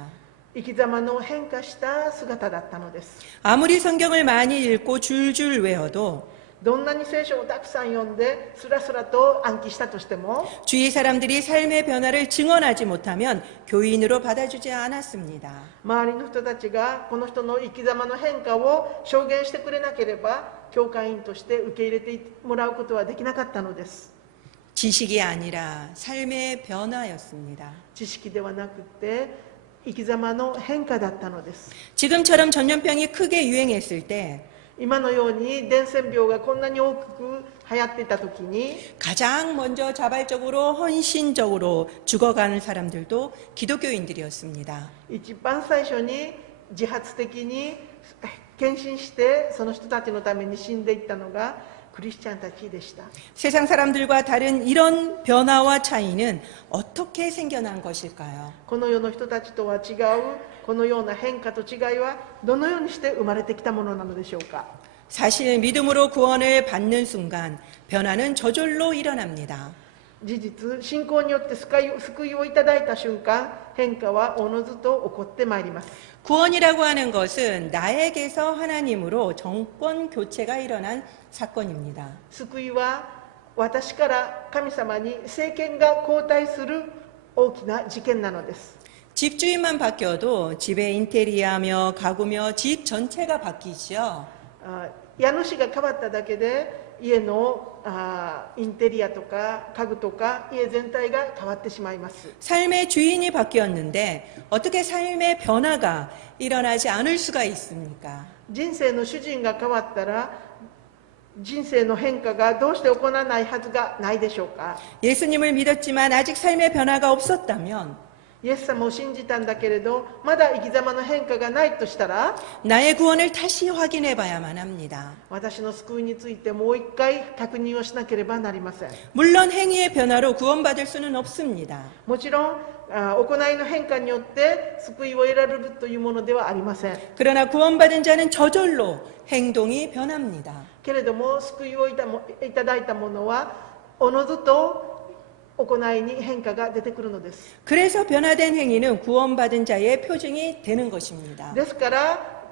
生き様の変化した姿だったのです。 아무리 성경을 많이 읽고 줄줄 외워도 どんなに聖書をたくさん読んでスラスラと暗記したとしても 주위 사람들이 삶의 변화를 증언하지 못하면 교인으로 받아주지 않았습니다. 周りの人たちがこの人の生き様の変化を証言してくれなければ教会員として受け入れてもらうことはできなかったのです。 지식이 아니라 삶의 변화였습니다. 知識ではなくて生き様の変化だったのです。 지금처럼 전염병이 크게 유행했을 때 今のように伝染病がこんなに大きく流行っていた時に 가장 먼저 자발적으로 헌신적으로 죽어가는 사람들도 기독교인들이었습니다. 一番最初に自発的に献身してその人たちのために死んでいったのがクリスチャンたちでした。 세상 사람들과 다른 이런 변화와 차이는 어떻게 생겨난 것일까요? この世の人たちとは違うこのような変化と違いはどのようにして生まれてきたものなのでしょうか。 사실 믿음으로 구원을 받는 순간 변화는 저절로 일어납니다. 事実、信仰によって救いをいただいた瞬間、変化はおのずと起こってまいります。 구원이라고 하는 것은 나에게서 하나님으로 정권 교체가 일어난 사건입니다. 救いは私から神様に政権が交代する大きな事件なのです。 집주인만 바뀌어도 집의 인테리어며 가구며 집 전체가 바뀌죠. 家主が変わっただけで家のインテリアとか家具とか家全体が変わってしまいます。 삶의 주인이 바뀌었는데 어떻게 삶의 변화가 일어나지 않을 수가 있습니까? 人生の主人が変わったら人生の変化がどうして起こらないはずがないでしょうか。 예수님을 믿었지만 아직 삶의 변화가 없었다면 イエス様を信じたんだけれどまだ生き様の変化がないとしたら 나의 구원을 다시 확인해 봐야만 합니다. 私の救いについてもう一回確認をしなければなりません。 물론 행위의 변화로 구원받을 수는 없습니다. もちろん行いの変化によって救いを得られるというものではありません。 그러나 구원받은 자는 저절로 행동이 변합니다. けれども救いをいただいたものはおのずと行いに変化が出てくるのです。 그래서 변화된 행위는 구원받은 자의 표징이 되는 것입니다. ですから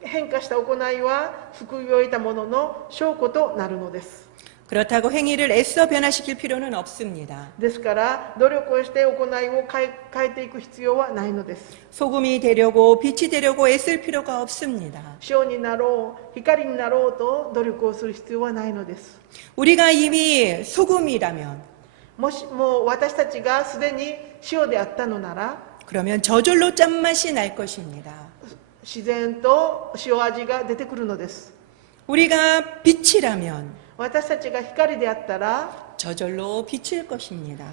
変化した行いは救いを得たものの証拠となるのです。 그렇다고 행위를 애써 변화시킬 필요는 없습니다. ですから努力をして行いを変えていく必要はないのです。 소금이 되려고 빛이 되려고 애쓸 필요가 없습니다. 塩になろう光になろうと努力をする必要はないのです。 우리가 이미 소금이라면 もしもう私たちがすでに塩であったのなら 그러면 저절로 짠맛이 날 것입니다. 自然と塩味が出てくるのです。 우리가 빛이라면 私たちが光であったら 저절로 비칠 것입니다.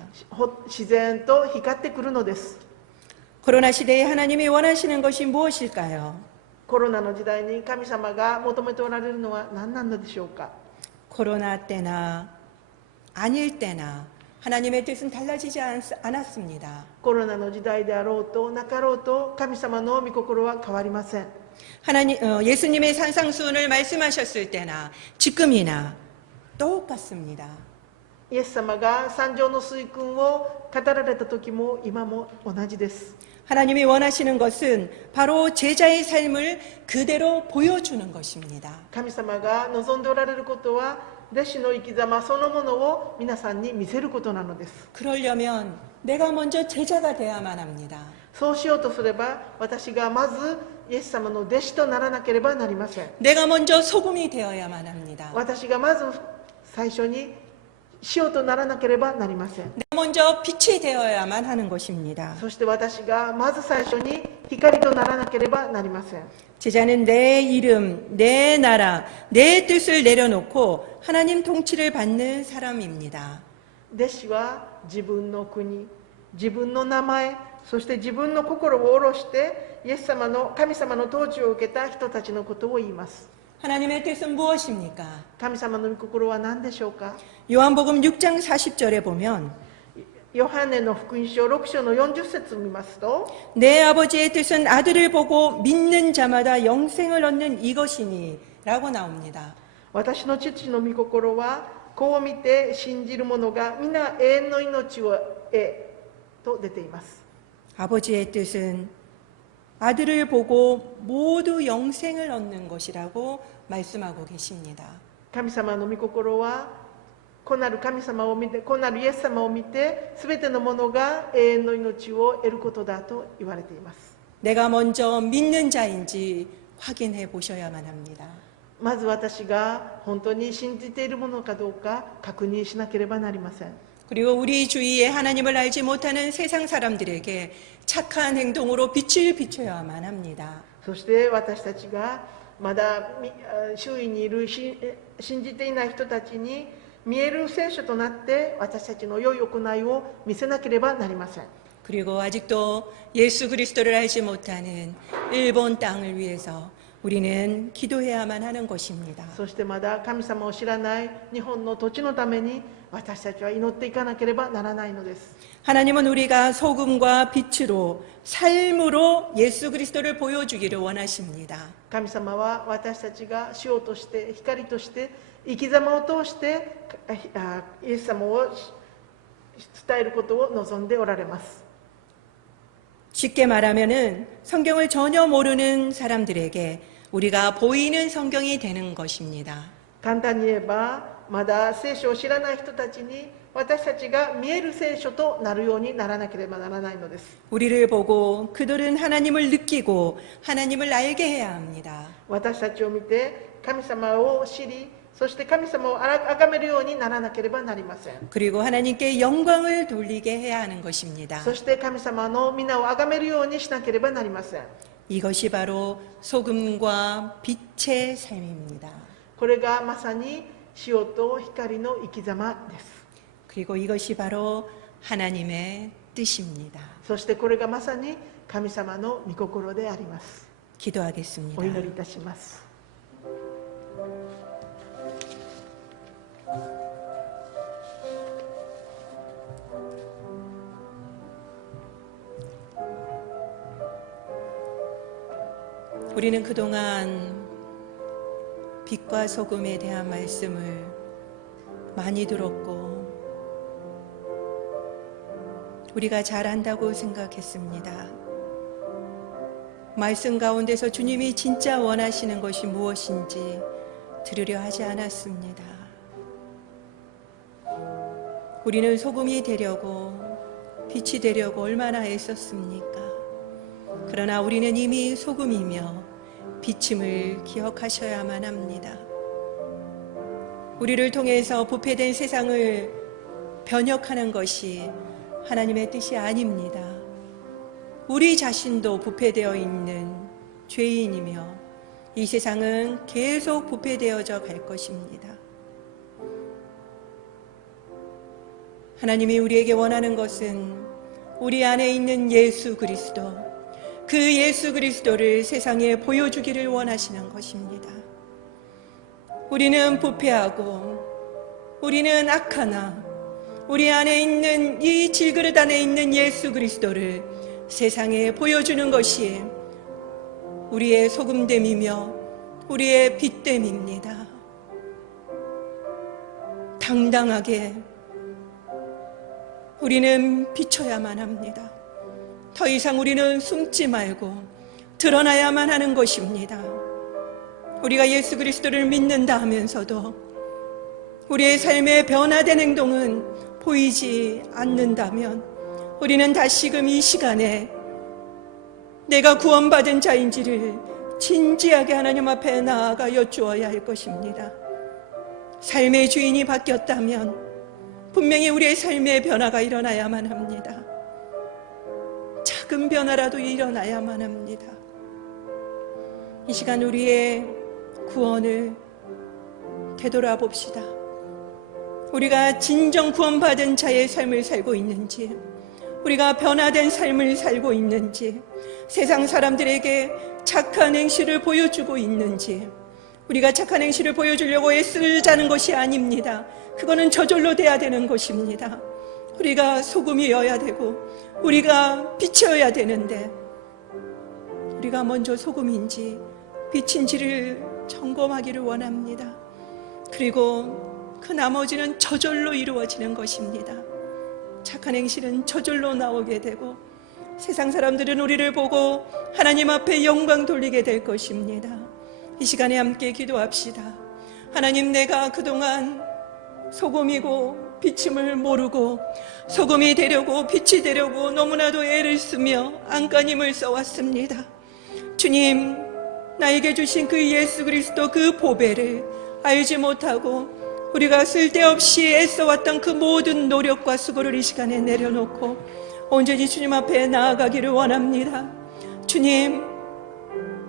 自然と光ってくるのです。 코로나 시대에 하나님이 원하시는 것이 무엇일까요? コロナの時代に神様が求めておられるのは何なのでしょうか。 코로나 때나 아닐 때나 하나님의 뜻은 달라지지 않았습니다. コロナの時代であろうとなかろうと神様の御心は変わりません。 예수님의 산상수훈을 말씀하셨을 때나 지금이나 똑같습니다. イエス様が三条の水訓を語られた時も今も同じです。 하나님이 원하시는 것은 바로 제자의 삶을 그대로 보여주는 것입니다. 神様が望んでおられることは弟子の生き様そのものを皆さんに見せることなのです。 그러려면 내가 먼저 제자가 되어야만 합니다. そうしようとすれば私がまずイエス様の弟子とならなければなりません。 내가 먼저 소금이 되어야만 합니다. 私がまず最初に塩とならなければなりません。 먼저 빛이 되어야만 하는 것입니다. そして私がまず最初に光とならなければなりません。 제자는 내 이름, 내 나라, 내 뜻을 내려놓고 하나님 통치를 받는 사람입니다. 弟子は自分の国、自分の名前、そして自分の心を下ろしてイエス様の神様の統治を受けた人たちのことを言います。 하나님의 뜻은 무엇입니까? 神様の御心は何でしょうか。 요한복음 6장 40절에 보면 ヨハネの福音書6章の40節を見ますと、 내 아버지의 뜻은 아들을 보고 믿는 자마다 영생을 얻는 이것이니 라고 나옵니다. 私の父の御心はこう見て信じる者が皆永遠の命を得と出ています。 아버지의 뜻은 아들을 보고 모두 영생을 얻는 것이라고 말씀하고 계십니다. 神様の御心は子なる神様を見て、子なるイエス様を見て、すべての者が永遠の命を得ることだと言われています。 내가 먼저 믿는 자인지 확인해 보셔야만 합니다. まず私が本当に信じているものかどうか確認しなければなりません。 그리고 우리 주위에 하나님을 알지 못하는 세상 사람들에게 착한 행동으로 빛을 비춰야만 합니다. そして私たちがまだ周囲にいる信じていない人たちに見える聖書となって私たちの良い行いを見せなければなりません。 그리고 아직도 예수 그리스도를 알지 못하는 일본 땅을 위해서 우리는 기도해야만 하는 것입니다. そしてまだ神様を知らない日本の土地のために私たちは祈っていかなければならないのです。 하나님은 우리가 소금과 빛으로 삶으로 예수 그리스도를 보여주기를 원하십니다. 神様は私たちが塩として光として生き様を通してイエス様を伝えることを望んでおられます。 쉽게 말하면은 성경을 전혀 모르는 사람들에게 우리가 보이는 성경이 되는 것입니다. 簡単に言えばまだ聖書を知らない人たちに私たちが見える聖書となるようにならなければならないのです。 우리를 보고 그들은 하나님을 느끼고 하나님을 알게 해야 합니다. 私たちを見て神様を知り、そして神様を崇めるようにならなければなりません。 그리고 하나님께 영광을 돌리게 해야 하는 것입니다. そして神様の皆を崇めるようにしなければなりません。 이것이 바로 소금과 빛의 삶입니다. これがまさに塩と光の生き様です。 그리고 이것이 바로 하나님의 뜻입니다. そしてこれがまさに神様の御心であります。 기도하겠습니다. お祈りいたします。 우리는 그동안 빛과 소금에 대한 말씀을 많이 들었고 우리가 잘한다고 생각했습니다. 말씀 가운데서 주님이 진짜 원하시는 것이 무엇인지 들으려 하지 않았습니다. 우리는 소금이 되려고 빛이 되려고 얼마나 애썼습니까? 그러나 우리는 이미 소금이며 빛임을 기억하셔야만 합니다. 우리를 통해서 부패된 세상을 변혁하는 것이 하나님의 뜻이 아닙니다. 우리 자신도 부패되어 있는 죄인이며 이 세상은 계속 부패되어져 갈 것입니다. 하나님이 우리에게 원하는 것은 우리 안에 있는 예수 그리스도, 그 예수 그리스도를 세상에 보여주기를 원하시는 것입니다. 우리는 부패하고 우리는 악하나 우리 안에 있는 이 질그릇 안에 있는 예수 그리스도를 세상에 보여주는 것이 우리의 소금됨이며 우리의 빛됨입니다. 당당하게 우리는 비춰야만 합니다. 더 이상 우리는 숨지 말고 드러나야만 하는 것입니다. 우리가 예수 그리스도를 믿는다 하면서도 우리의 삶의 변화된 행동은 보이지 않는다면 우리는 다시금 이 시간에 내가 구원받은 자인지를 진지하게 하나님 앞에 나아가 여쭈어야 할 것입니다. 삶의 주인이 바뀌었다면 분명히 우리의 삶의 변화가 일어나야만 합니다. 작은 변화라도 일어나야만 합니다. 이 시간 우리의 구원을 되돌아봅시다. 우리가 진정 구원받은 자의 삶을 살고 있는지, 우리가 변화된 삶을 살고 있는지, 세상 사람들에게 착한 행실을 보여주고 있는지, 우리가 착한 행실을 보여주려고 애쓰자는 것이 아닙니다. 그거는 저절로 돼야 되는 것입니다. 우리가 소금이어야 되고 우리가 빛이어야 되는데, 우리가 먼저 소금인지 빛인지를 점검하기를 원합니다. 그리고 그 나머지는 저절로 이루어지는 것입니다. 착한 행실은 저절로 나오게 되고 세상 사람들은 우리를 보고 하나님 앞에 영광 돌리게 될 것입니다. 이 시간에 함께 기도합시다. 하나님, 내가 그동안 소금이고 빛임을 모르고 소금이 되려고 빛이 되려고 너무나도 애를 쓰며 안간힘을 써왔습니다. 주님, 나에게 주신 그 예수 그리스도 그 보배를 알지 못하고 우리가 쓸데없이 애써왔던 그 모든 노력과 수고를 이 시간에 내려놓고 온전히 주님 앞에 나아가기를 원합니다. 주님,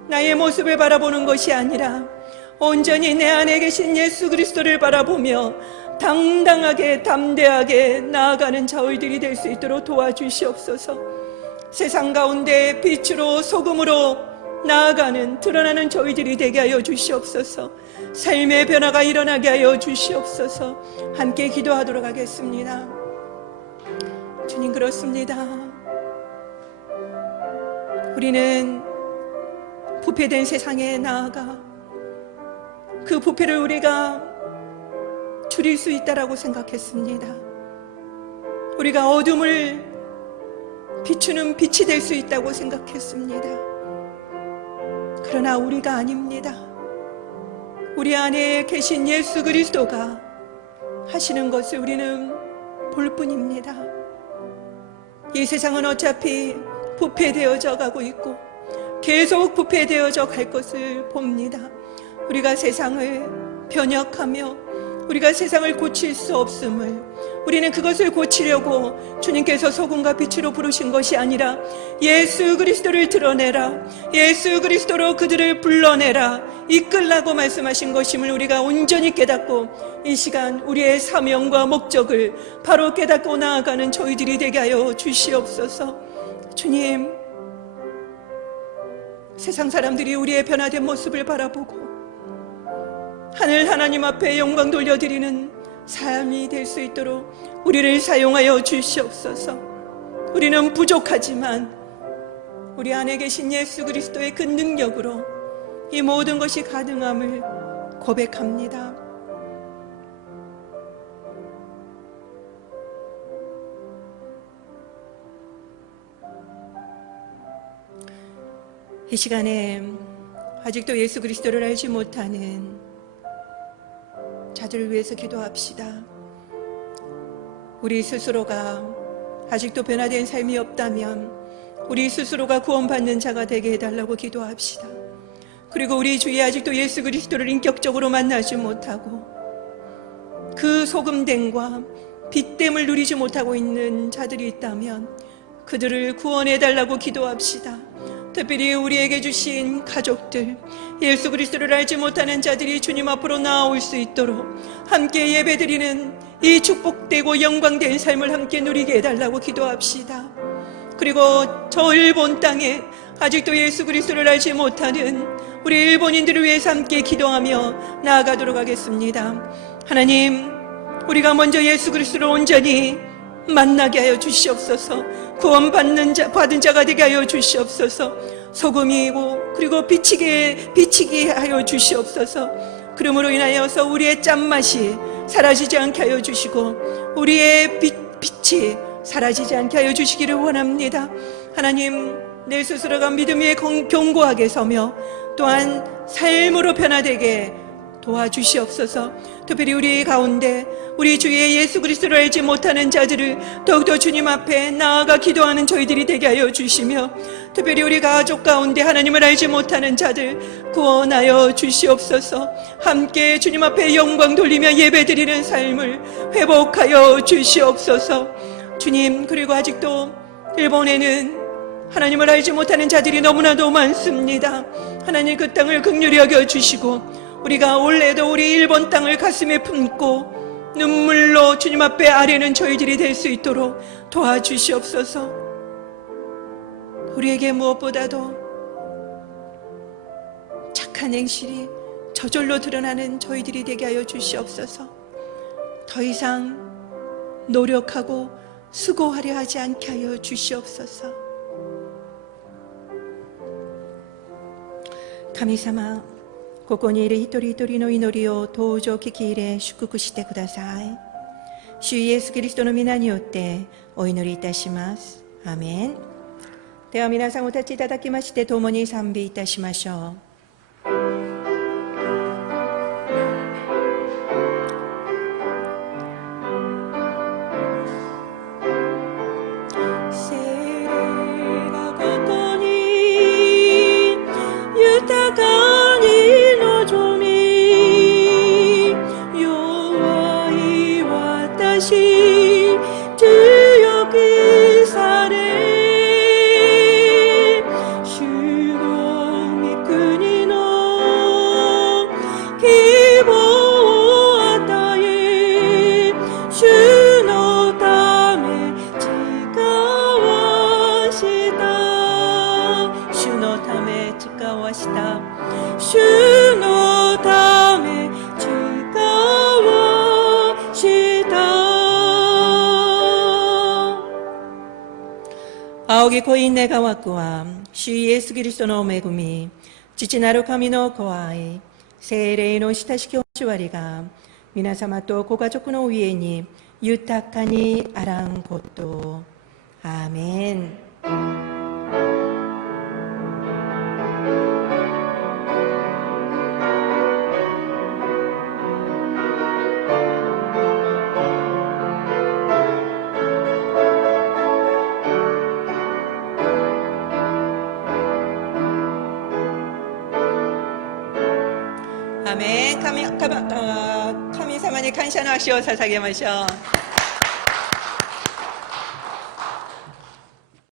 나의 모습을 바라보는 것이 아니라 온전히 내 안에 계신 예수 그리스도를 바라보며 당당하게 담대하게 나아가는 자들이 될 수 있도록 도와주시옵소서. 세상 가운데 빛으로 소금으로 나아가는 드러나는 저희들이 되게 하여 주시옵소서. 삶의 변화가 일어나게 하여 주시옵소서. 함께 기도하도록 하겠습니다. 주님, 그렇습니다. 우리는 부패된 세상에 나아가 그 부패를 우리가 줄일 수 있다라고 생각했습니다. 우리가 어둠을 비추는 빛이 될 수 있다고 생각했습니다. 그러나 우리가 아닙니다. 우리 안에 계신 예수 그리스도가 하시는 것을 우리는 볼 뿐입니다. 이 세상은 어차피 부패되어져 가고 있고 계속 부패되어져 갈 것을 봅니다. 우리가 세상을 변혁하며 우리가 세상을 고칠 수 없음을, 우리는 그것을 고치려고 주님께서 소금과 빛으로 부르신 것이 아니라 예수 그리스도를 드러내라, 예수 그리스도로 그들을 불러내라, 이끌라고 말씀하신 것임을 우리가 온전히 깨닫고 이 시간 우리의 사명과 목적을 바로 깨닫고 나아가는 저희들이 되게 하여 주시옵소서. 주님, 세상 사람들이 우리의 변화된 모습을 바라보고 하늘 하나님 앞에 영광 돌려드리는 삶이 될 수 있도록 우리를 사용하여 주시옵소서. 우리는 부족하지만 우리 안에 계신 예수 그리스도의 그 능력으로 이 모든 것이 가능함을 고백합니다. 이 시간에 아직도 예수 그리스도를 알지 못하는 자들을 위해서 기도합시다. 우리 스스로가 아직도 변화된 삶이 없다면 우리 스스로가 구원받는 자가 되게 해달라고 기도합시다. 그리고 우리 주위에 아직도 예수 그리스도를 인격적으로 만나지 못하고 그 소금됨과 빛됨을 누리지 못하고 있는 자들이 있다면 그들을 구원해달라고 기도합시다. 특별히 우리에게 주신 가족들, 예수 그리스도를 알지 못하는 자들이 주님 앞으로 나아올 수 있도록 함께 예배드리는 이 축복되고 영광된 삶을 함께 누리게 해달라고 기도합시다. 그리고 저 일본 땅에 아직도 예수 그리스도를 알지 못하는 우리 일본인들을 위해서 함께 기도하며 나아가도록 하겠습니다. 하나님, 우리가 먼저 예수 그리스도를 온전히 만나게 하여 주시옵소서. 구원받는 받은 자가 되게 하여 주시옵소서. 소금이고 그리고 비치게 하여 주시옵소서. 그러므로 인하여서 우리의 짠맛이 사라지지 않게 하여 주시고 우리의 빛이 사라지지 않게 하여 주시기를 원합니다. 하나님, 내 스스로가 믿음 위에 견고하게 서며 또한 삶으로 변화되게 도와주시옵소서. 특별히 우리 가운데 우리 주의 예수 그리스도를 알지 못하는 자들을 더욱더 주님 앞에 나아가 기도하는 저희들이 되게 하여 주시며, 특별히 우리 가족 가운데 하나님을 알지 못하는 자들 구원하여 주시옵소서. 함께 주님 앞에 영광 돌리며 예배드리는 삶을 회복하여 주시옵소서. 주님, 그리고 아직도 일본에는 하나님을 알지 못하는 자들이 너무나도 많습니다. 하나님, 그 땅을 긍휼히 여겨주시고 우리가 올해도 우리 일본 땅을 가슴에 품고 눈물로 주님 앞에 아뢰는 저희들이 될 수 있도록 도와주시옵소서. 우리에게 무엇보다도 착한 행실이 저절로 드러나는 저희들이 되게 하여 주시옵소서. 더 이상 노력하고 수고하려 하지 않게 하여 주시옵소서. 神様、ここにいる一人一人の祈りを登場聞き入れ祝福してください。主イエスキリストの皆によってお祈りいたします。アーメン。では皆さんお立ちいただきまして共に賛美いたしましょう。仰ぎ恋願わくは主イエスキリストの恵み、父なる神のご愛、聖霊の親しきお交わりが皆様とご家族の上に豊かにあらんことを。アーメン。アメン。神様に感謝の足を捧げましょう。